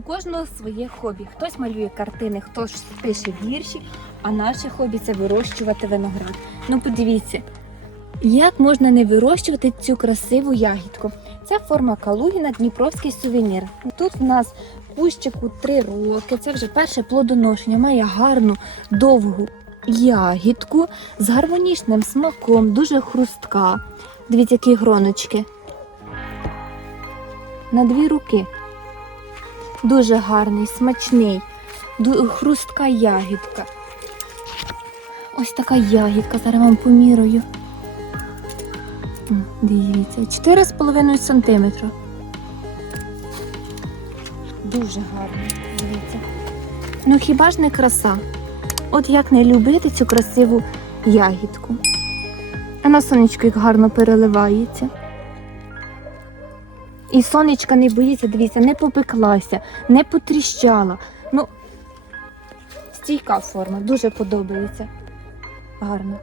кожного своє хобі. Хтось малює картини, хтось пише вірші, а наше хобі це вирощувати виноград. Ну подивіться, як можна не вирощувати цю красиву ягідку. Це форма Калугіна, Дніпровський сувенір. Тут в нас кущику 3 роки. Це вже перше плодоношення. Має гарну довгу ягідку з гармонічним смаком, дуже хрустка. Дивіться, які гроночки. На дві руки. Дуже гарний, смачний, хрустка ягідка. Ось така ягідка, зараз вам поміряю. М, Дивіться, 4,5 см. Дуже гарно, дивіться. Ну хіба ж не краса? От як не любити цю красиву ягідку. А на сонечку як гарно переливається. І сонечка не боїться, дивіться, не попеклася, не потріщала. Ну, стійка форма, дуже подобається. Гарно.